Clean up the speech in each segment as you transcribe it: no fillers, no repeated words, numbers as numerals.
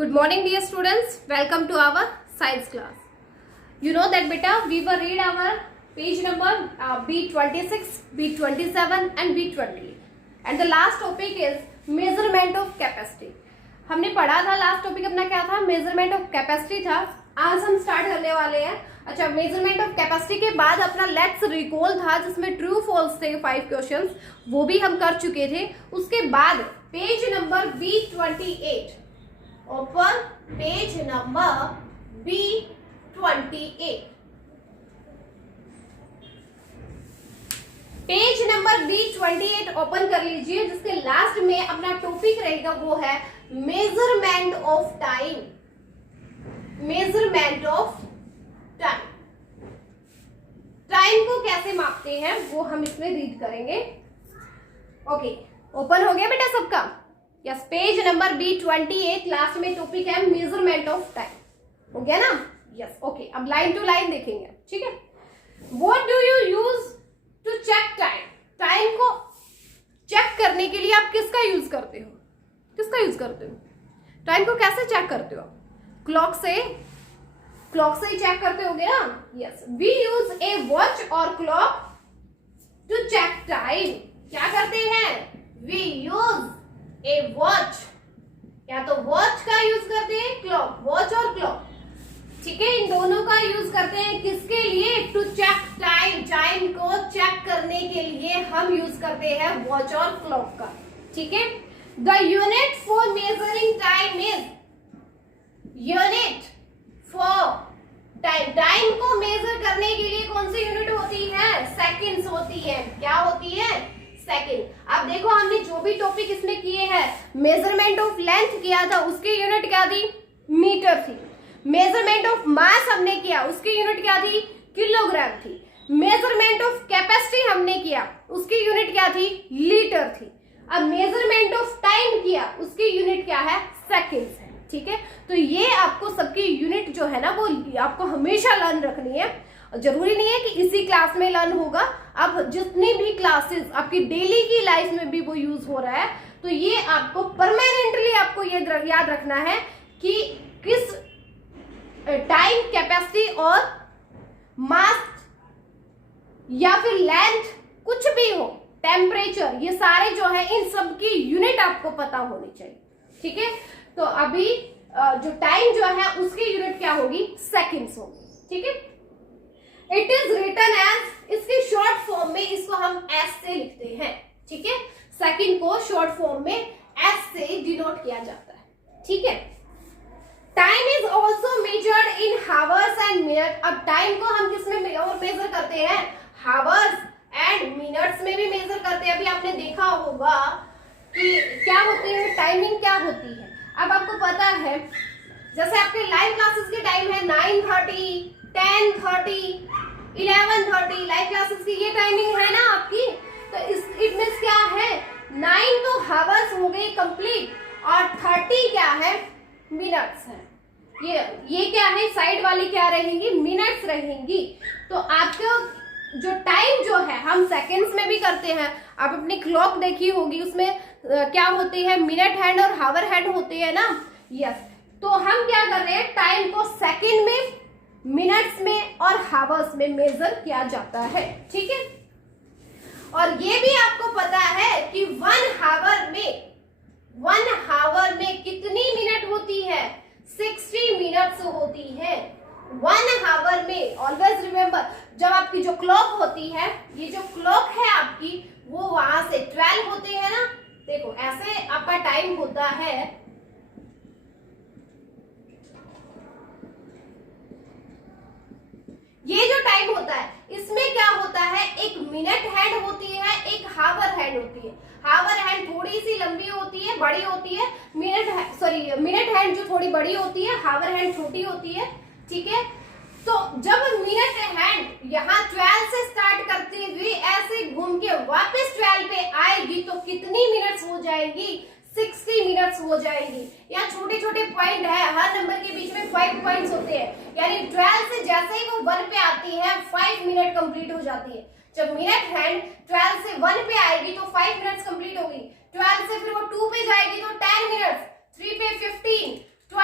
Good morning, dear students. Welcome to our science class. You know that beta, we will read our page number B26, B27 and B28. And the last topic is measurement of capacity. हमने पढ़ा था last topic अपना क्या था, measurement of capacity था. आज हम start करने वाले हैं. अच्छा, मेजरमेंट ऑफ कैपेसिटी के बाद अपना लेट्स रिकॉल था जिसमें ट्रू फॉल्स थे 5 क्वेश्चंस, वो भी हम कर चुके थे. उसके बाद page number B28, open page number B28. Page number B28 open कर लीजिए, जिसके लास्ट में अपना टॉपिक रहेगा वो है measurement of time. Measurement of time, time को कैसे मापते हैं वो हम इसमें रीड करेंगे. ओके, ओपन हो गया बेटा सबका? Yes, page number B28 last में टॉपिक है मेजरमेंट ऑफ टाइम. हो गया ना? Yes, okay. अब लाइन टू लाइन देखेंगे, ठीक है. What do you use to check time? Time को चेक करने के लिए आप किसका यूज करते हो? किसका यूज करते हो? टाइम को कैसे चेक करते हो? क्लॉक से ही चेक करते होगे ना? Yes, we use a watch और क्लॉक टू चेक टाइम. क्या करते हैं? वी यूज ए वॉच, या तो वॉच का यूज करते हैं, क्लॉक, वॉच और क्लॉक, ठीक है. इन दोनों का यूज करते हैं किसके लिए? To check time. टाइम को चेक करने के लिए हम यूज करते हैं वॉच और क्लॉक का, ठीक है. The unit for measuring time is, unit for time. Time को मेजर करने के लिए कौन सी यूनिट होती है? सेकंड्स होती है. क्या होती है? सेकंड. अब देखो, हमने जो भी टॉपिक इसमें किए हैं, मेजरमेंट ऑफ लेंथ किया था, उसकी यूनिट क्या थी? मीटर थी. मेजरमेंट ऑफ मास हमने किया, उसकी यूनिट क्या थी? किलोग्राम थी. मेजरमेंट ऑफ कैपेसिटी हमने किया, उसकी यूनिट क्या थी? लीटर थी. अब मेजरमेंट ऑफ टाइम किया, उसकी यूनिट क्या है? सेकंड्स है, ठीक है. तो ये आपको सबकी यूनिट जो है ना, वो आपको हमेशा लर्न रखनी है. जरूरी नहीं है कि इसी क्लास में लर्न होगा, अब जितनी भी क्लासेस आपकी डेली की लाइफ में भी वो यूज हो रहा है, तो ये आपको परमानेंटली आपको ये याद रखना है कि किस टाइम, कैपेसिटी और मास या फिर लेंथ, कुछ भी हो, टेम्परेचर, ये सारे जो है इन सब की यूनिट आपको पता होनी चाहिए, ठीक है. तो अभी जो टाइम जो है उसकी यूनिट क्या होगी? सेकंड्स होगी, ठीक है. इट इज रिटन एज, इसकी शॉर्ट फॉर्म में इसको हम एस से लिखते हैं, ठीक है. सेकंड को शॉर्ट फॉर्म में एस से डिनोट किया जाता है, ठीक है. Time is also measured in hours and minute. अब टाइम को हम किसमें और मेजर करते हैं? हावर्स एंड मिनट्स में भी मेजर करते हैं. अभी आपने देखा होगा कि क्या होती है, टाइमिंग क्या होती है. अब आपको पता है, जैसे आपके लाइव क्लासेस के टाइम है 9:30, 10:30, 11:30, लाइव क्लासेस की ये टाइमिंग है ना आपकी. तो इट मींस क्या है? 9 तो हावर्स हो गई कंप्लीट, और 30 क्या है? मिनट्स है. ये क्या है? साइड वाली क्या रहेंगी? मिनट्स रहेंगी. तो आपको जो टाइम जो है हम सेकंड्स में भी करते हैं. आप अपनी क्लॉक देखी होगी, उसमें क्या होती है? मिनट हैंड और हावर हैंड होते हैं ना. यस, तो हम क्या कर रहे हैं? टाइम को सेकंड में, मिनट्स में और हावर्स में मेजर किया जाता है, ठीक है. और ये भी आपको पता है कि 1 हावर में कितनी मिनट होती है? 60 मिनट्स होती है 1 हावर में. ऑलवेज रिमेंबर, जब आपकी जो क्लॉक होती है, ये जो क्लॉक है आपकी, वो वहां से 12 होते हैं ना. देखो, ऐसे आपका टाइम होता है. ये जो टाइम होता है, इसमें क्या होता है? एक मिनट हैंड होती है, एक हावर हैंड होती है. हावर हैंड थोड़ी सी लंबी होती है, बड़ी होती है. मिनट हैंड जो थोड़ी बड़ी होती है, हावर हैंड छोटी होती है, ठीक है. तो जब मिनट हैंड यहाँ 12 से स्टार्ट करती हुई ऐसे घूम के वापस 12 पे आएगी, तो कितनी मिनट्स हो जाएगी? 60 मिनट्स हो जाएगी. यहाँ छोटे छोटे पॉइंट है, हर नंबर के बीच में 5 पॉइंट्स होते हैं. यानी 12 से जैसे ही वो 1 पे आती है, 5 मिनट कंप्लीट हो जाती है. जब मिनट हैंड 12 से 1 पे आएगी तो 5 मिनट्स कंप्लीट होगी. 12 से फिर वो 2 पे जाएगी तो 10 मिनट्स, 3 पे 15,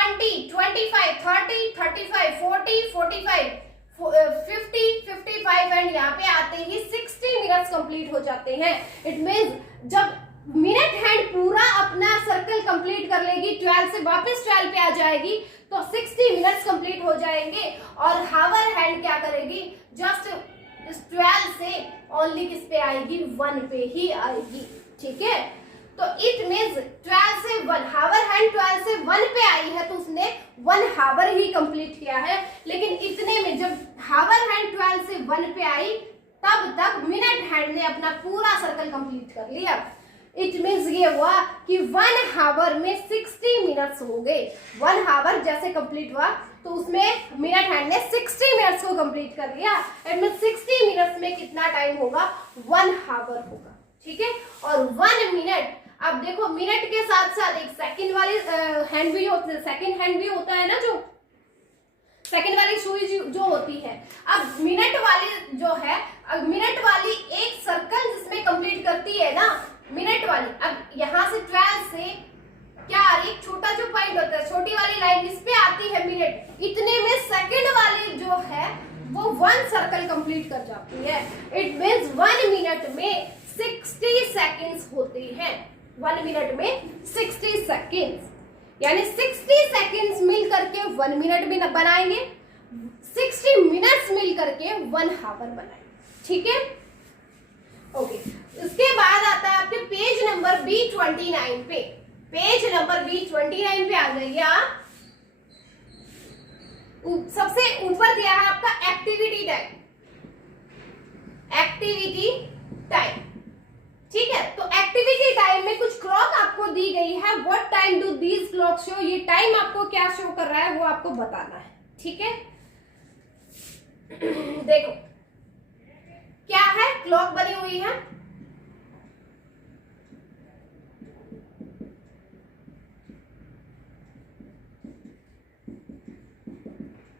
20, 25, 30, 35, 40, 45, 50, 55 एंड यहाँ पे आते ही 60 मिनट्स कंप्लीट हो जाते हैं। इट मीन्स जब मिनट हैंड पूरा अपना सर्कल कंप्लीट कर लेगी, 12 से वापस 12 पे आ जाएगी तो 60 मिनट्स कंप्लीट हो जाएंगे। और हावर हैंड क्या करेगी, जस्ट 12 से ओनली किस पे आएगी, 1 पे ही आएगी। ठीक है, तो इट मीन्स 12 से 1, हावर हैंड 12 से 1 पे आई है तो उसने 1 हावर ही कंप्लीट किया है। लेकिन इतने में जब हावर हैंड 12 से 1 पे आई तब तक मिनट हैंड ने अपना पूरा सर्कल कंप्लीट कर लिया। इट मीन्स ये हुआ कि 1 हावर में 60 मिनट्स हो गए। 1 हावर जैसे कंप्लीट हुआ तो उसमें मिनट हैंड ने 60 मिनट्स को कंप्लीट कर लिया। इट मीन्स 60 मिनट्स में कितना टाइम होगा, 1 हावर होगा। ठीक है, और 1 मिनट, अब देखो मिनट के साथ साथ एक सेकंड वाली हैंड भी होता है, सेकंड हैंड भी होता है ना, जो सेकंड वाली सुई जो होती है। अब मिनट वाली जो है, अब मिनट वाली एक सर्कल जिसमें कंप्लीट करती है ना मिनट वाली, अब यहाँ से 12 से क्या आ रही, छोटा जो पॉइंट होता है, छोटी वाली लाइन इस पे आती है मिनट, इतने में सेकंड वाली जो है वो 1 सर्कल कंप्लीट कर जाती है। इट मीन्स 1 मिनट में 60 सेकेंड्स होते हैं। 1 मिनट में 60 सेकेंड्स, यानी 60 सेकेंड्स मिल करके 1 मिनट में बनाएंगे, 60 मिनट्स मिल करके 1 हावर बनाएंगे। ठीक है, ओके। इसके बाद आता है आपके पेज नंबर B29 पे। पेज नंबर B29 पे आ जाइए आप। सबसे ऊपर दिया है आपका एक्टिविटी टाइम, एक्टिविटी टाइम। ठीक है, तो एक्टिविटी टाइम में कुछ क्लॉक आपको दी गई है। What time do these clock show, ये टाइम आपको क्या शो कर रहा है वो आपको बताना है। ठीक है, देखो क्या है, क्लॉक बनी हुई है,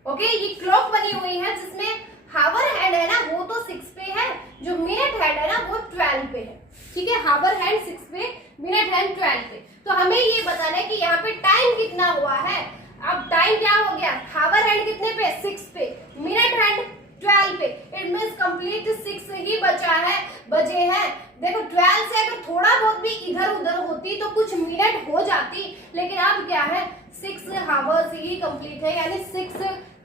ओके। ये क्लॉक बनी हुई है जिसमें हावर हैंड है ना वो तो 6 पे है, जो मिनट हैंड है ना वो 12 पे है। ठीक है, हावर हैंड 6 पे, मिनट हैंड 12 पे। तो हमें ये बताना है कि यहाँ पे टाइम कितना हुआ है। अब टाइम क्या हो गया, हावर हैंड कितने पे, 6 पे, मिनट हैंड 12 पे। इट मीन्स कंप्लीट 6 ही बचे हैं। देखो 12 से अगर थोड़ा बहुत भी इधर उधर होती तो कुछ मिनट हो जाती, लेकिन अब क्या है 6 हावर्स ही कंप्लीट है, यानी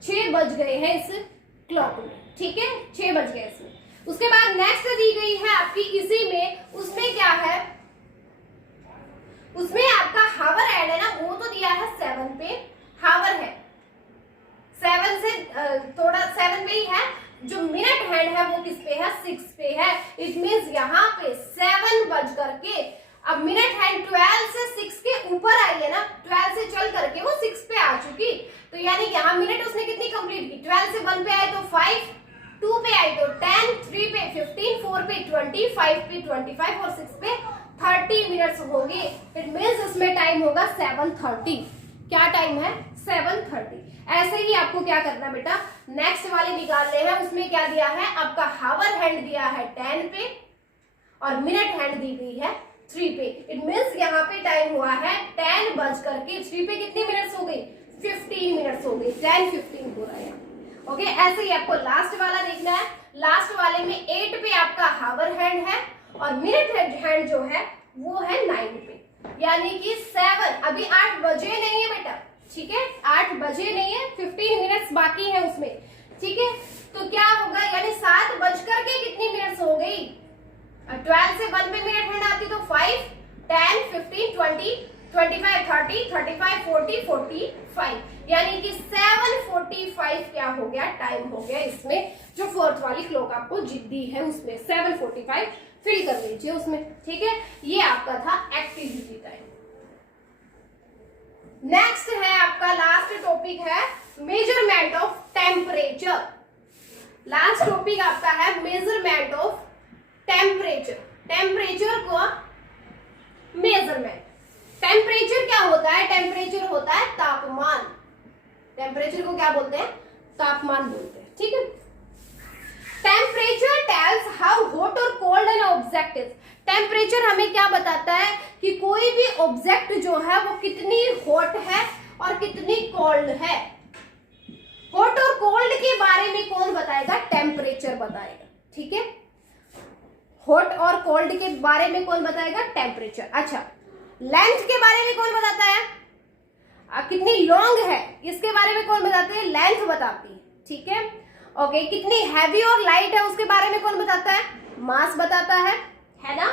6 बज गए हैं इस क्लॉक में। ठीक है, 6 बज गए इसमें। उसके बाद नेक्स्ट दी गई है आपकी इसी में, उसमें क्या है, उसमें आपका हावर हैंड है ना वो तो दिया है 7 पे, हावर है 7 से थोड़ा 7 पे ही है, जो मिनट हैंड है वो किस पे है, 6 पे है। इट मीन्स यहाँ पे 7 बज करके, अब मिनट हैंड 12 से 6 के ऊपर आई है ना, 12 से चल करके वो 6 पे आ चुकी, तो यानी यहाँ मिनट उसने कितनी कंप्लीट की, 12 से 1 पे आए तो 5, 2 पे आई तो 10, 3 पे 15, 4 पे 20, 5 पे 25 और 6 पे 30 मिनट्स होगी। इट मीन्स इसमें टाइम होगा 7:30। क्या टाइम है, 7:30। ऐसे ही आपको क्या करना बेटा, नेक्स्ट वाले निकालने हैं। उसमें क्या दिया है आपका, हावर हैंड दिया है 10 पे और मिनट हैंड दी गई है 3 पे। इट मीन्स यहाँ पे टाइम हुआ है 10 बज करके 3 पे कितनी मिनट्स हो गई, 15 मिनट्स हो गई, 10:15 हो रहा है। ओके, ऐसे ही आपको लास्ट वाला देखना है। लास्ट वाले में 8 पे आपका हावर हैंड है और मिनट हैंड जो है वो है 9 पे, यानी कि 7, अभी 8 बजे नहीं है बेटा। ठीक है, 8 बजे नहीं है, 15 मिनट्स बाकी है उसमें। ठीक है, तो क्या होगा, यानी 7 बज करके कितनी मिनट्स हो गई, 12 से 1 पे मिनट हैंड आती तो 5, 10, 15, 20, 25, 30, 35, 40, 45, यानी कि 7:45 क्या हो गया, टाइम हो गया इसमें। जो फोर्थ वाली क्लॉक आपको दी है उसमें 7:45 फिल कर लीजिए उसमें। ठीक है, ये आपका था एक्टिविटी टाइम। नेक्स्ट है आपका लास्ट टॉपिक है measurement of temperature. Last topic आपका है मेजरमेंट ऑफ टेम्परेचर। टेम्परेचर को मेजरमेंट, टेम्परेचर क्या होता है, टेम्परेचर होता है तापमान। टेम्परेचर को क्या बोलते हैं, तापमान बोलते हैं। ठीक है, टेम्परेचर टेल्स हाउ हॉट और cold an object is. Temperature हमें क्या बताता है कि कोई भी ऑब्जेक्ट जो है वो कितनी हॉट है और कितनी कोल्ड है। हॉट और कोल्ड के बारे में कौन बताएगा, टेम्परेचर बताएगा, ठीक है। हॉट और कोल्ड के बारे में कौन बताएगा, टेम्परेचर। अच्छा, लेंथ के बारे में कौन बताता है, कितनी लॉन्ग है इसके बारे में कौन बताते हैं, लेंथ बताती है, ठीक है। ओके, कितनी हैवी और लाइट है उसके बारे में कौन बताता है, मास बताता है ना।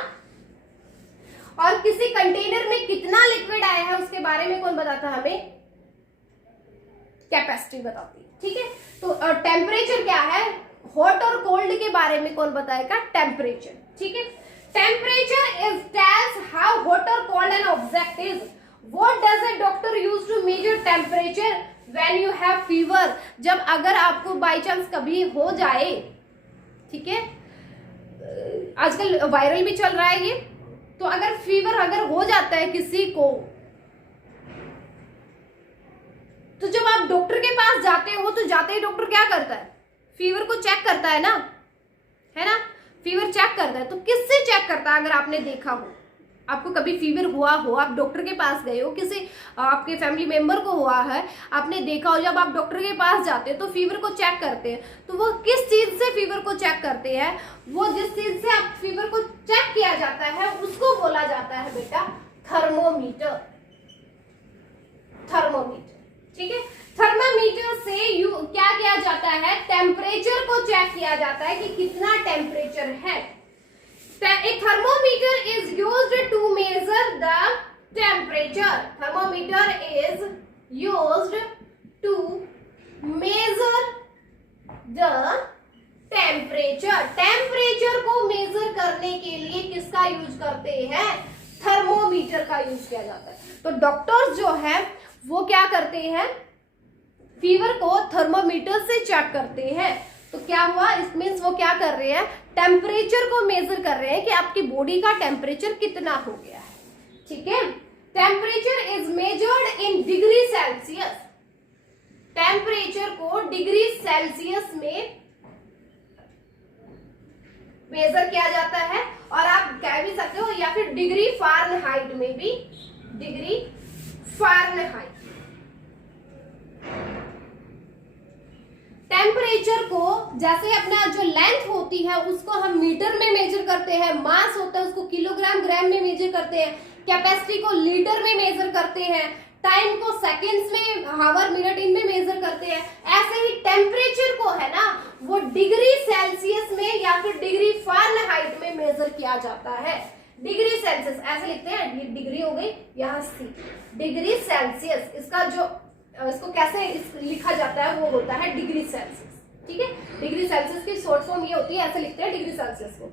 और किसी कंटेनर में कितना लिक्विड आया है उसके बारे में कौन बताता है, हमें कैपेसिटी बताती है, ठीक है। तो टेम्परेचर क्या है, हॉट और कोल्ड के बारे में कौन बताएगा, टेम्परेचर, ठीक है। Temperature is tells how hot और cold an object is. What does a doctor use to measure temperature when you have fever? जब अगर आपको बाई चांस कभी हो जाए, ठीक है, आजकल वायरल भी चल रहा है ये, तो अगर फीवर अगर हो जाता है किसी को, तो जब आप डॉक्टर के पास जाते हो तो जाते ही डॉक्टर क्या करता है, फीवर को चेक करता है ना, है ना, फीवर चेक करता है। तो किससे चेक करता है, अगर आपने देखा हो, आपको कभी फीवर हुआ हो, आप डॉक्टर के पास गए हो, किसी आपके फैमिली मेंबर को हुआ है, आपने देखा हो, जब आप डॉक्टर के पास जाते हैं तो फीवर को चेक करते हैं, तो वो किस चीज से फीवर को चेक करते हैं, वो जिस चीज से आप फीवर को चेक किया जाता है उसको बोला जाता है बेटा थर्मोमीटर, थर्मोमीटर, ठीक है। थर्मामीटर से क्या किया जाता है, टेम्परेचर को चेक किया जाता है कि कितना टेम्परेचर है। A thermometer is used to measure the temperature. Thermometer is used to measure the temperature. Temperature को measure करने के लिए किसका यूज करते हैं, थर्मोमीटर का यूज किया जाता है। तो डॉक्टर्स जो है वो क्या करते हैं, फीवर को थर्मोमीटर से चेक करते हैं। तो क्या हुआ, इस मीन्स वो क्या कर रहे हैं, टेम्परेचर को मेजर कर रहे हैं कि आपकी बॉडी का टेम्परेचर कितना हो गया है, ठीक है। Temperature is measured in degree Celsius. Temperature को डिग्री सेल्सियस में मेजर किया जाता है, और आप कह भी सकते हो या फिर डिग्री फारेनहाइट में भी, डिग्री फारेनहाइट। टेम्परेचर को जैसे अपना जो लेंथ होती है उसको हम मीटर में मेजर करते हैं, मास होता है उसको किलोग्राम ग्राम में मेजर करते हैं, कैपेसिटी को लीटर में मेजर करते हैं, टाइम को सेकंड्स में, हावर, मिनट, इनमें मेजर करते हैं। ऐसे ही टेम्परेचर को है ना वो डिग्री सेल्सियस में या फिर डिग्री फारेनहाइट में मेजर किया जाता है। डिग्री सेल्सियस ऐसे लिखते हैं, ये डिग्री हो गई, यहाँ सी, डिग्री सेल्सियस, इसका जो इसको कैसे लिखा जाता है वो होता है डिग्री सेल्सियस, ठीक है। डिग्री सेल्सियस की शॉर्ट फॉर्म ये होती है, ऐसे लिखते हैं डिग्री सेल्सियस को।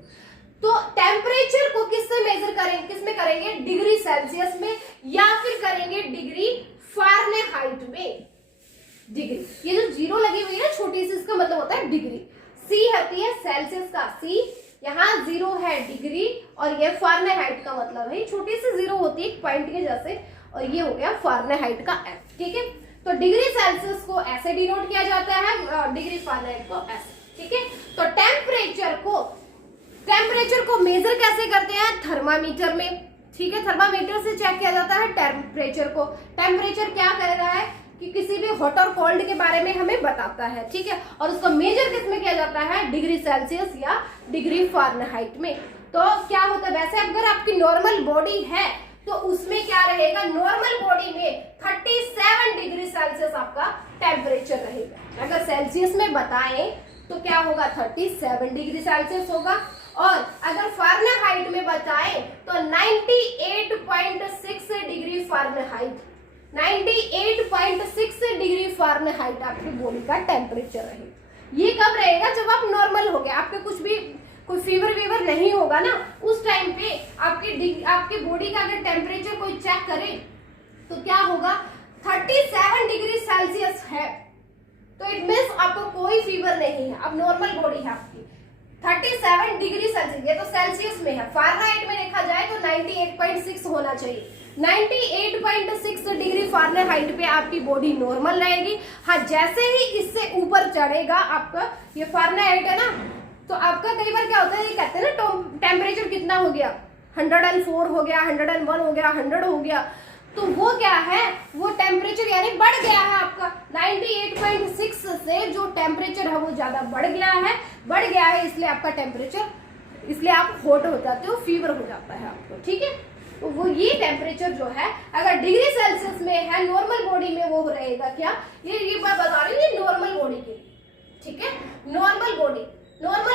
तो टेम्परेचर को किससे मेजर करेंगे, किसमें करेंगे, डिग्री सेल्सियस में, या फिर करेंगे डिग्री फारेनहाइट में। डिग्री, ये जो जीरो लगी हुई है छोटी सी, इसका मतलब होता है डिग्री। सी होती है सेल्सियस का सी, यहाँ जीरो है डिग्री, और ये फारेनहाइट का मतलब है छोटी सी जीरो होती है पॉइंट के जैसे, और ये हो गया फारेनहाइट का एफ, ठीक है। तो डिग्री सेल्सियस को ऐसे डिनोट किया जाता है, डिग्री फारेनहाइट को ऐसे, ठीक है। तो टेम्परेचर को मेजर कैसे करते हैं, थर्मामीटर में, ठीक है। थर्मामीटर से चेक किया जाता है टेम्परेचर को। टेम्परेचर क्या कह रहा है कि किसी भी हॉट और कोल्ड के बारे में हमें बताता है, ठीक है। और उसको मेजर किस में किया जाता है, डिग्री सेल्सियस या डिग्री फारेनहाइट में। तो क्या होता है, वैसे अगर आपकी नॉर्मल बॉडी है तो उसमें क्या रहेगा, नॉर्मल बॉडी में 37 डिग्री सेल्सियस आपका टेम्परेचर रहेगा। अगर सेल्सियस में बताएं तो क्या होगा, 37 डिग्री सेल्सियस होगा, और अगर फारेनहाइट में बताएं तो 98.6 डिग्री फारेनहाइट, 98.6 डिग्री फारेनहाइट आपकी बॉडी का टेम्परेचर रहेगा। ये कब रहेगा, जब आप नॉर्मल हो गए, आपके कुछ भी कोई फीवर वीवर नहीं होगा ना, उस टाइम पे आपकी बॉडी का अगर टेम्परेचर कोई चेक करे तो क्या होगा, 37 डिग्री सेल्सियस है, तो इट मीन्स आपको कोई फीवर नहीं है, अब नॉर्मल बॉडी है आपकी। 37 डिग्री सेल्सियस, ये तो सेल्सियस में है, फारेनहाइट में देखा जाए तो 98.6 होना चाहिए। 98.6 डिग्री फारेनहाइट पे आपकी बॉडी नॉर्मल रहेगी। हाँ, जैसे ही इससे ऊपर चढ़ेगा आपका, ये फारेनहाइट है ना, तो आपका कई बार क्या होता है, ये कहते हैं ना टेम्परेचर कितना हो गया, 104 हो गया, 101 हो गया, 100 हो गया, तो वो क्या है, वो टेम्परेचर यानी बढ़ गया है आपका 98.6 से जो टेम्परेचर है वो ज्यादा बढ़ गया है, इसलिए आपका टेम्परेचर, इसलिए आप हॉट हो जाते हो, फीवर हो जाता है आपको, ठीक है। तो वो ये टेम्परेचर जो है अगर डिग्री सेल्सियस में है नॉर्मल बॉडी में वो रहेगा क्या, ये मैं बता रही हूँ, ये नॉर्मल बॉडी के लिए, ठीक है। नॉर्मल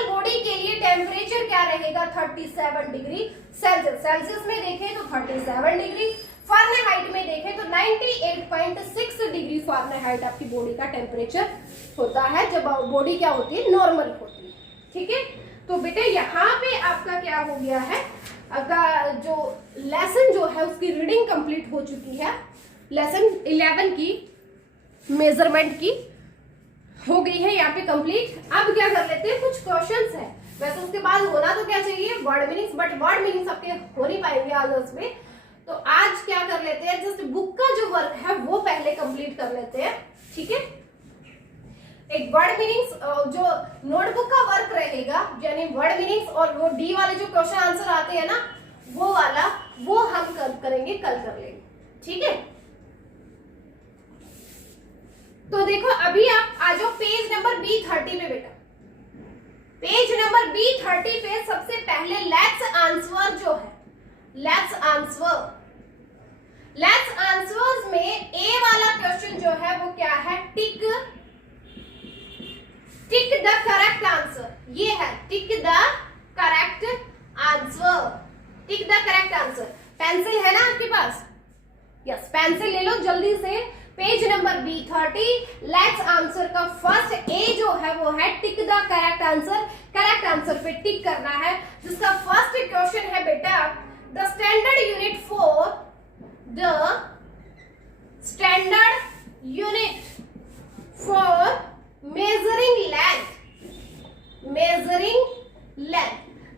बॉडी के लिए टेम्परेचर क्या रहेगा 37 डिग्री सेल्सियस में देखें तो 37 डिग्री, फारेनहाइट में देखें तो 98.6 डिग्री फारेनहाइट आपकी बॉडी का टेम्परेचर होता है जब बॉडी क्या होती है, नॉर्मल होती है, ठीक है। तो बेटे यहाँ पे आपका क्या हो गया है, आपका जो लेसन जो है उसकी रीडिंग कंप्लीट हो चुकी है, लेसन 11 की मेजरमेंट की हो गई है यहाँ पे कंप्लीट। अब क्या कर लेते हैं, कुछ क्वेश्चंस है, वैसे उसके बाद होना तो क्या चाहिए word meanings, but word meanings आपके हो नहीं पाएंगे आज उसमें, तो आज क्या कर लेते हैं, जस्ट बुक का जो वर्क है वो पहले कंप्लीट कर लेते हैं, ठीक है। एक वर्ड मीनिंग्स जो नोटबुक का वर्क रहेगा, यानी वर्ड मीनिंग्स और वो डी वाले जो क्वेश्चन आंसर आते हैं ना वो वाला, वो हम करेंगे, कल कर लेंगे, ठीक है। तो देखो अभी आप आ जाओ पेज नंबर B30 में बेटा, पेज नंबर B30 पे सबसे पहले लेट्स आंसर जो है, लेट्स आंसर्स में ए वाला क्वेश्चन जो है वो क्या है, टिक द करेक्ट आंसर, ये है टिक द करेक्ट आंसर। पेंसिल है ना आपके पास, यस पेंसिल ले लो जल्दी से। Page number B30 let's answer का फर्स्ट ए जो है वो है टिक द करेक्ट आंसर पे टिक करना है, जिसका फर्स्ट क्वेश्चन है बेटा the standard unit for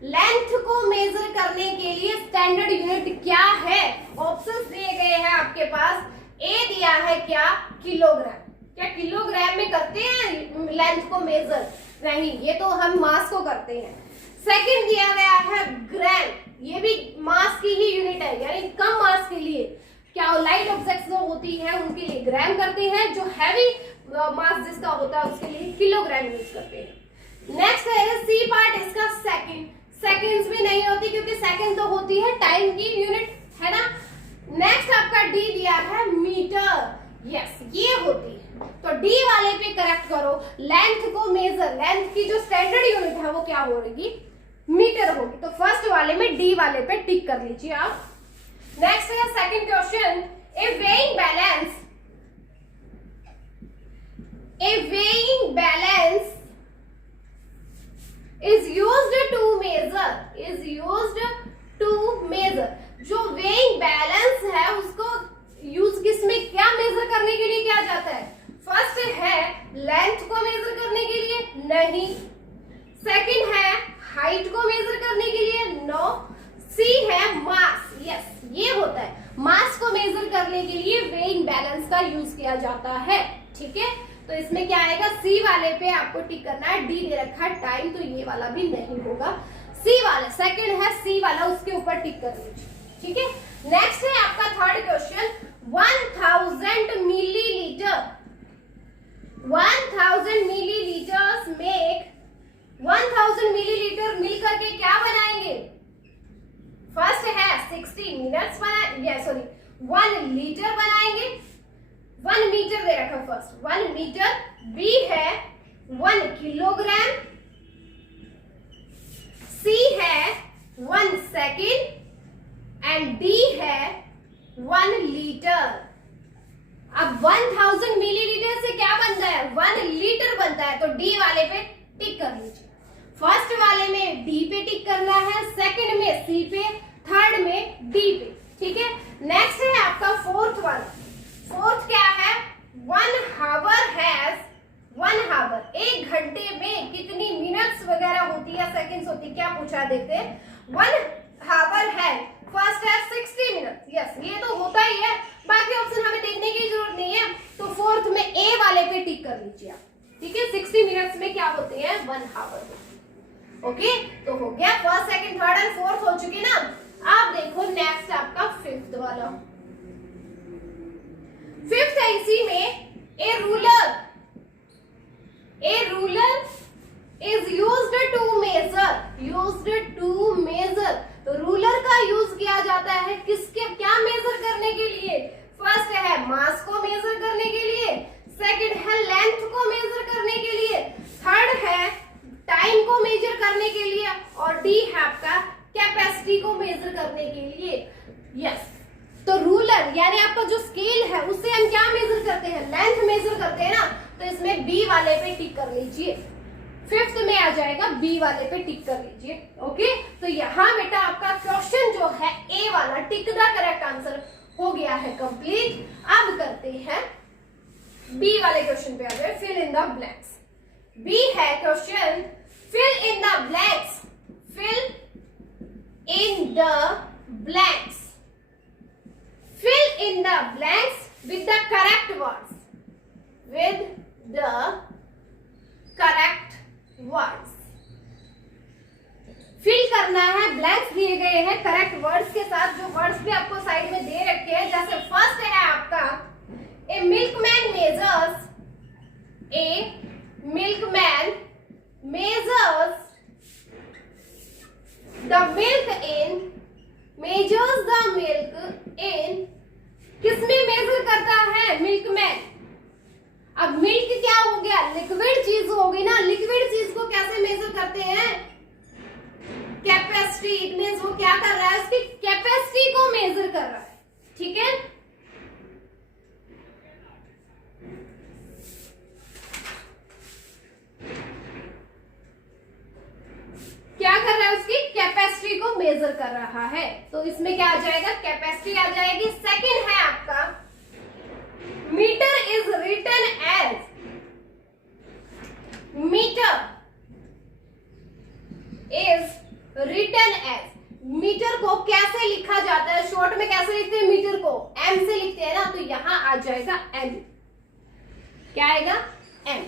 length को मेजर करने के लिए स्टैंडर्ड यूनिट क्या है, ऑप्शंस दिए गए हैं आपके पास। ए दिया है क्या, किलोग्राम, क्या किलोग्राम में करते हैं लेंथ को मेजर, नहीं, ये तो हम मास को करते हैं। सेकंड दिया गया है ग्राम, ये भी मास की ही यूनिट है, यानी कम मास के लिए क्या लाइट ऑब्जेक्ट्स जो होती है उनके लिए ग्राम करते हैं, जो हैवी मास जिसका होता है उसके लिए किलोग्राम यूज करते हैं। नेक्स्ट है सी पार्ट, इसका सेकंड्स भी नहीं होती क्योंकि सेकंड तो होती है टाइम की यूनिट, है ना। नेक्स्ट आपका डी दिया है मीटर, यस ये होती है, तो डी वाले पे करेक्ट करो। लेंथ को मेजर, लेंथ की जो स्टैंडर्ड यूनिट है वो क्या होगी, मीटर होगी, तो फर्स्ट वाले में डी वाले पे टिक कर लीजिए आप। नेक्स्ट है second question, A weighing balance is used to measure, जो वेइंग बैलेंस है उसको यूज किसमें क्या मेजर करने के लिए किया जाता है, फर्स्ट है लेंथ को मेजर करने के लिए, नहीं। सेकंड है हाइट को मेजर करने के लिए, नो। सी है मास, यस ये होता है, मास को मेजर करने के लिए वेइंग बैलेंस का यूज किया जाता है, ठीक है। तो इसमें क्या आएगा, सी वाले पे आपको टिक करना है। डी दे रखा है टाइम, तो ये वाला भी नहीं होगा, सी वाला सेकंड है, सी वाला उसके ऊपर टिक कर लीजिए, ठीक है। नेक्स्ट है आपका third question, 1000 millilitre, 1000 millilitres make, 1000 millilitre मिलकर के क्या बनाएंगे, फर्स्ट है 60 मिनट्स बनाएंगे, सॉरी 1 लीटर बनाएंगे, 1 मीटर दे रखा फर्स्ट, 1 मीटर। बी है 1 किलोग्राम, सी है 1 सेकेंड एंड डी है 1 लीटर। अब 1000 मिलीलीटर से क्या बनता है, 1 लीटर बनता है, तो डी वाले पे टिक कर लीजिए। फर्स्ट वाले में डी पे टिक करना है, सेकंड में सी पे, थर्ड में डी पे, ठीक है। नेक्स्ट है आपका फोर्थ वाला, फोर्थ क्या है, 1 हावर, 1 घंटे में कितनी मिनट्स वगैरह होती है, सेकंड्स होती है, क्या पूछा देखते हैं। 1 हावर है, फर्स्ट है 60 मिनट, यस ये तो होता ही है, बाकी ऑप्शन हमें देखने की जरूरत नहीं है, तो फोर्थ में ए वाले पे टिक कर लीजिए आप, ठीक है। 60 मिनट्स में क्या होते हैं, 1 हावर, ओके। तो हो गया first, second, third and fourth हो चुके ना। अब देखो नेक्स्ट आपका फिफ्थ वाला, है किसके क्या मेजर करने के लिए? फर्स्ट है मास को मेजर करने के लिए, सेकंड है लेंथ को मेजर करने के लिए, थर्ड है टाइम को मेजर करने के लिए, और डी है आपका कैपेसिटी को मेजर करने के लिए। यस, तो रूलर यानी आपका जो स्केल है उससे हम क्या मेजर करते हैं? लेंथ मेजर करते हैं ना, तो इसमें बी वाले पे टिक कर लीजिए। फिफ्थ में आ जाएगा बी वाले पे टिक कर लीजिए। ओके, तो यहाँ बेटा आपका क्वेश्चन जो है ए वाला टिक द करेक्ट आंसर हो गया है कंप्लीट। अब करते हैं बी वाले क्वेश्चन पे आ जाए, fill in the blanks. B है question fill in the blanks, fill in the blanks, fill in the blanks with the correct words, with the correct words। Fill करना है, ब्लैंक्स दिए गए हैं करेक्ट वर्ड्स के साथ, जो वर्ड्स भी आपको साइड में दे रखे हैं। जैसे फर्स्ट है आपका a milkman measures, a milkman measures the milk in, measures the milk in, किसमें मेजर करता है? मिल्कमैन। अब मिल्क क्या हो गया? लिक्विड चीज होगी ना, लिक्विड चीज को कैसे मेजर करते हैं? कैपेसिटी। इट मींस वो क्या कर रहा है? उसकी कैपेसिटी को मेजर कर रहा है। ठीक है, क्या कर रहा है? उसकी कैपेसिटी को मेजर कर रहा है। तो इसमें क्या आ जाएगा? कैपेसिटी आ जाएगी। सेकंड है आपका metre is written as, metre is written as, metre को कैसे लिखा जाता है? शॉर्ट में कैसे लिखते हैं मीटर को? एम से लिखते हैं ना, तो यहां आ जाएगा एम। क्या आएगा? एम।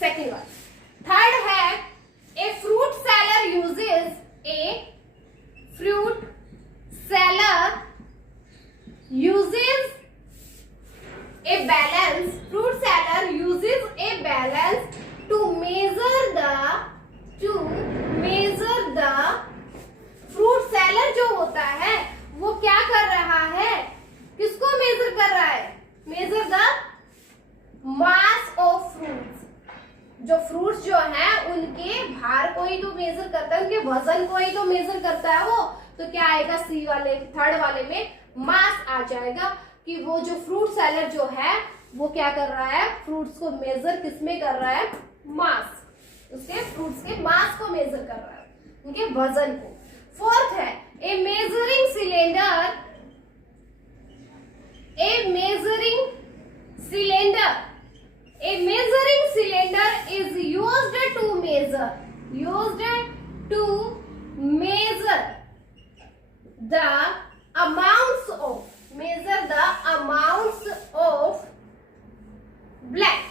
Second one. थर्ड है a fruit seller uses, a fruit seller uses a balance, fruit seller uses a balance to measure the fruit seller जो होता है वो क्या कर रहा है? किसको मेजर कर रहा है? Measure the mass of fruits, जो फ्रूट्स जो है उनके भार को ही तो मेजर करता है, उनके वजन को ही तो मेजर करता है वो। तो क्या आएगा? सी वाले, थर्ड वाले में मास आ जाएगा कि वो जो फ्रूट सेलर जो है वो क्या कर रहा है? फ्रूट्स को मेजर किसमें कर रहा है? मास, उसके फ्रूट्स के मास को मेजर कर रहा है, उनके वजन को। फोर्थ है a measuring cylinder, a measuring cylinder, a measuring cylinder is used to measure the amounts of black।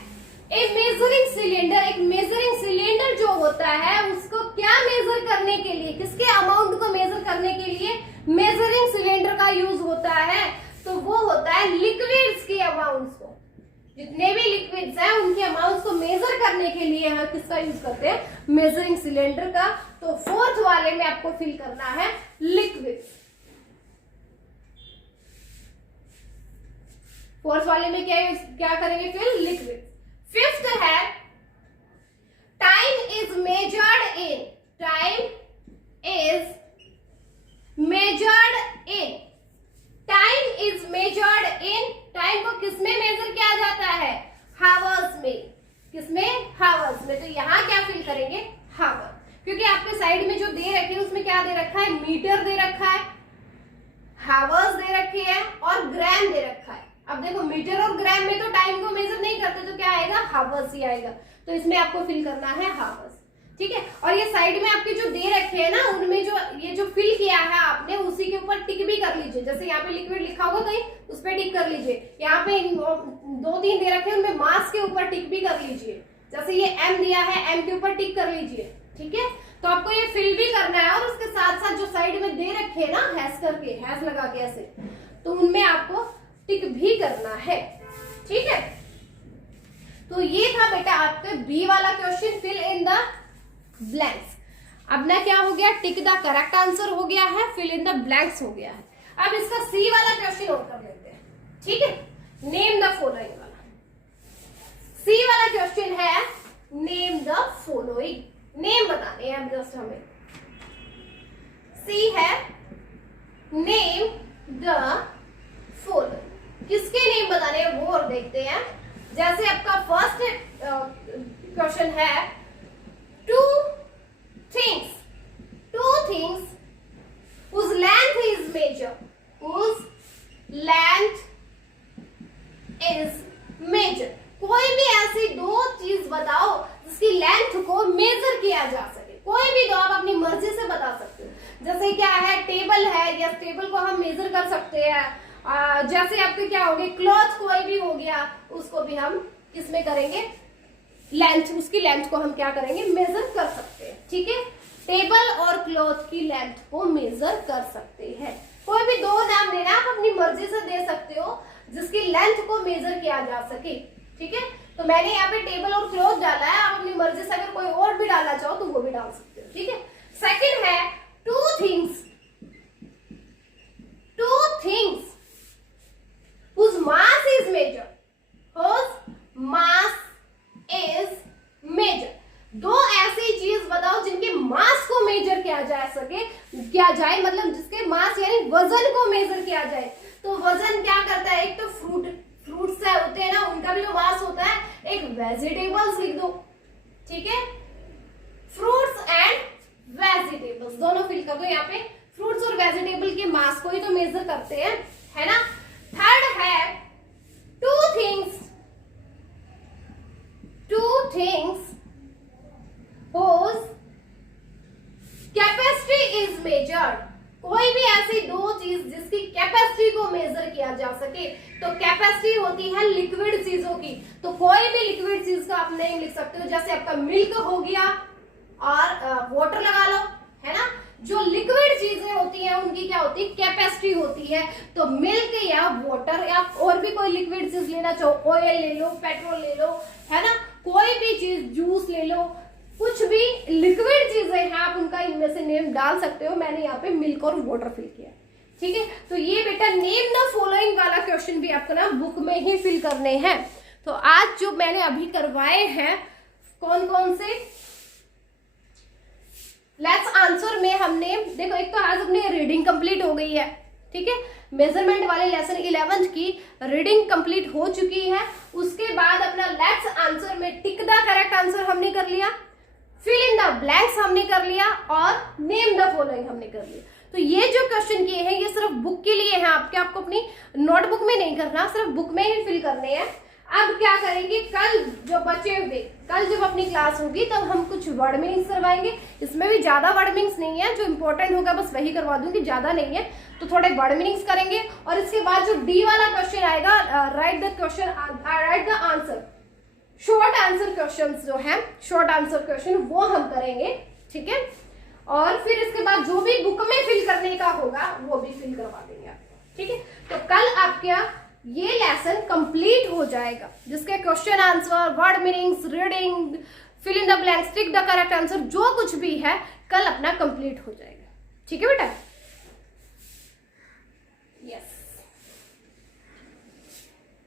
एक मेजरिंग सिलेंडर, एक मेजरिंग सिलेंडर जो होता है उसको क्या मेजर करने के लिए, किसके अमाउंट को मेजर करने के लिए मेजरिंग सिलेंडर का यूज होता है? तो वो होता है लिक्विड्स के अमाउंट्स को, जितने भी लिक्विड्स हैं उनके अमाउंट्स को मेजर करने के लिए हम किसका यूज करते हैं? मेजरिंग सिलेंडर का। तो फोर्थ वाले में आपको फिल करना है लिक्विड्स। फोर्थ वाले में क्या करेंगे? फिर लिक्विड। फिफ्थ है time is measured in, time is measured in, time is measured in, time को किसमें मेजर किया जाता है? हावर्स में। किसमें? हावर्स में। तो यहां क्या फिल करेंगे? हावर, क्योंकि आपके साइड में जो दे रखे है उसमें क्या दे रखा है? मीटर दे रखा है, हावर्स दे रखे हैं और ग्राम दे रखा है। अब देखो मीटर और ग्राम में तो टाइम को मेजर नहीं करते, तो क्या आएगा? हावर्स ही आएगा। तो इसमें आपको फिल करना है हावर्स। ठीक है, और ये साइड में आपके जो दे रखे हैं ना उनमें जो ये जो फिल किया है आपने उसी के ऊपर टिक भी कर लीजिए। जैसे यहाँ पे लिक्विड लिखा होगा कहीं उस पर टिक कर लीजिए। यहाँ पे 2-3 दे रखे हैं उनमें मास के ऊपर टिक भी कर लीजिए। जैसे ये एम दिया है, एम के ऊपर टिक कर लीजिए। ठीक है, तो आपको ये फिल भी करना है और उसके साथ साथ जो साइड में दे रखे हैं ना हैश करके, हैश लगा के ऐसे, तो उनमें आपको टिक भी करना है। ठीक है, तो ये था बेटा आपका बी वाला question, fill in the blanks. अब ना क्या हो गया? टिक द करेक्ट आंसर हो गया है, फिल इन द ब्लैंक्स हो गया है। अब इसका सी वाला क्वेश्चन और कर लेते हैं, ठीक है। नेम द फॉलोइंग वाला सी वाला क्वेश्चन है, नेम द फॉलोइंग, नेम बताने हैं जस्ट हमें। सी है नेम द फॉलोइंग, किसके नेम बताने हैं वो और देखते हैं। जैसे आपका फर्स्ट क्वेश्चन है, two things whose length is measured, whose length is measured, कोई भी ऐसी दो चीज बताओ जिसकी लेंथ को मेजर किया जा सके। कोई भी दो आप अपनी मर्जी से बता सकते हो। जैसे क्या है, टेबल है, या टेबल को हम मेजर कर सकते हैं। जैसे आपके क्या हो गए, क्लॉथ कोई भी हो गया, उसको भी हम किसमें करेंगे, लेंथ, उसकी लेंथ को हम क्या करेंगे, मेजर कर सकते हैं, ठीक है। टेबल और क्लॉथ की लेंथ को मेजर कर सकते हैं। कोई भी दो नाम देना, आप अपनी मर्जी से दे सकते हो जिसकी लेंथ को मेजर किया जा सके, ठीक है। तो मैंने यहाँ पे टेबल और क्लॉथ डाला है, आप अपनी मर्जी से अगर कोई और भी डालना चाहो तो वो भी डाल सकते हो, ठीक है। सेकंड है, two things whose mass is measured, whose mass is measured, दो ऐसी चीज बताओ जिनके मास को मेजर किया जा सके, किया जाए, मतलब जिसके मास यानी वजन को मेजर किया जाए। तो वजन क्या करता है, एक तो फ्रूट्स होते हैं ना, उनका भी जो मास होता है, एक वेजिटेबल्स लिख दो, ठीक है। फ्रूट्स एंड वेजिटेबल्स दोनों फिल कर दो यहाँ पे। फ्रूट्स और वेजिटेबल के मास को ही तो मेजर करते हैं, है ना। थर्ड है, two things whose capacity is measured, कोई भी ऐसी दो चीज जिसकी कैपेसिटी को मेजर किया जा सके। तो कैपेसिटी होती है लिक्विड चीजों की, तो कोई भी लिक्विड चीज का आप नेम लिख सकते हो। जैसे आपका मिल्क हो गया और वाटर लगा लो, है ना। जो लिक्विड चीजें होती हैं उनकी क्या होती है, कैपेसिटी होती है। तो मिल्क या वाटर या और भी कोई लिक्विड चीज लेना चाहो, ऑयल ले लो, पेट्रोल ले लो, है ना, कोई भी चीज, जूस ले लो, कुछ भी लिक्विड चीजें हैं, आप उनका इनमें से नेम डाल सकते हो। मैंने यहाँ पे मिल्क और वाटर फिल किया, ठीक है। तो ये बेटा नेम द फॉलोइंग वाला क्वेश्चन भी आपको ना बुक में ही फिल करने हैं। तो आज जो मैंने अभी करवाए हैं, कौन कौन से, लेट्स आंसर में हमने देखो, एक तो आज अपनी रीडिंग कंप्लीट हो गई है, ठीक है। मेजरमेंट वाले लेसन 11th की रीडिंग कंप्लीट हो चुकी है। उसके बाद अपना लेट्स आंसर में टिक द करेक्ट आंसर हमने कर लिया, फिल इन द ब्लैंक्स हमने कर लिया, और नेम द फॉलोइंग हमने कर लिया। तो ये जो क्वेश्चन किए हैं ये सिर्फ बुक के लिए हैं, आपको अपनी नोटबुक में नहीं करना, सिर्फ बुक में ही फिल करने हैं। अब क्या करेंगे, कल जो बचे हुए, कल जब अपनी क्लास होगी तब हम कुछ वर्ड मीनिंग्स करवाएंगे। इसमें भी ज्यादा वर्ड मीनिंग्स नहीं है, जो इंपॉर्टेंट होगा बस वही करवा दूंगी, ज्यादा नहीं है। तो थोड़े वर्ड मीनिंग्स करेंगे, और इसके बाद जो डी वाला क्वेश्चन आएगा, right the answer, short answer questions जो है, शॉर्ट आंसर क्वेश्चन वो हम करेंगे, ठीक है। और फिर इसके बाद जो भी बुक में फिल करने का होगा वो भी फिल करवा देंगे, ठीक है। तो कल आपका ये लेसन कंप्लीट हो जाएगा, जिसके question answer, word meanings, reading, fill in the blanks, tick the correct answer, जो कुछ भी है कल अपना कंप्लीट हो जाएगा, ठीक है बेटा। यस,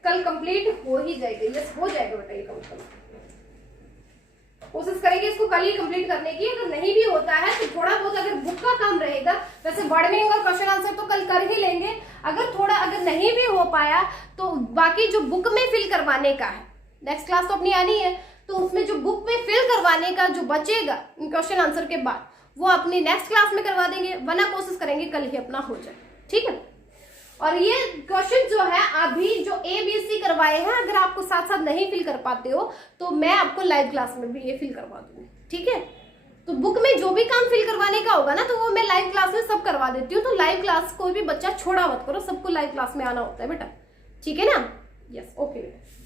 कल कंप्लीट हो ही जाएगा, यस हो जाएगा बेटा, ये कंप्लीट कोशिश करेंगे इसको कल ही कंप्लीट करने की। अगर नहीं भी होता है तो थोड़ा बहुत अगर बुक का काम रहेगा, वैसे वर्ड मीनिंग और क्वेश्चन आंसर तो कल कर ही लेंगे। अगर नहीं भी हो पाया तो बाकी जो बुक में फिल करवाने का है, नेक्स्ट क्लास तो अपनी आनी है, तो उसमें जो बुक में फिल करवाने का जो बचेगा क्वेश्चन आंसर के बाद, वो अपनी नेक्स्ट क्लास में करवा देंगे, वरना कोशिश करेंगे कल ही अपना हो जाए, ठीक है। और ये क्वेश्चन जो है अभी जो ABC करवाए हैं, अगर आपको साथ साथ नहीं फिल कर पाते हो तो मैं आपको लाइव क्लास में भी ये फिल करवा दूंगी, ठीक है। तो बुक में जो भी काम फिल करवाने का होगा ना, तो वो मैं लाइव क्लास में सब करवा देती हूँ। तो लाइव क्लास कोई भी बच्चा छोड़ा मत करो, सबको लाइव क्लास में आना होता है बेटा, ठीक है ना। यस, ओके बेटा।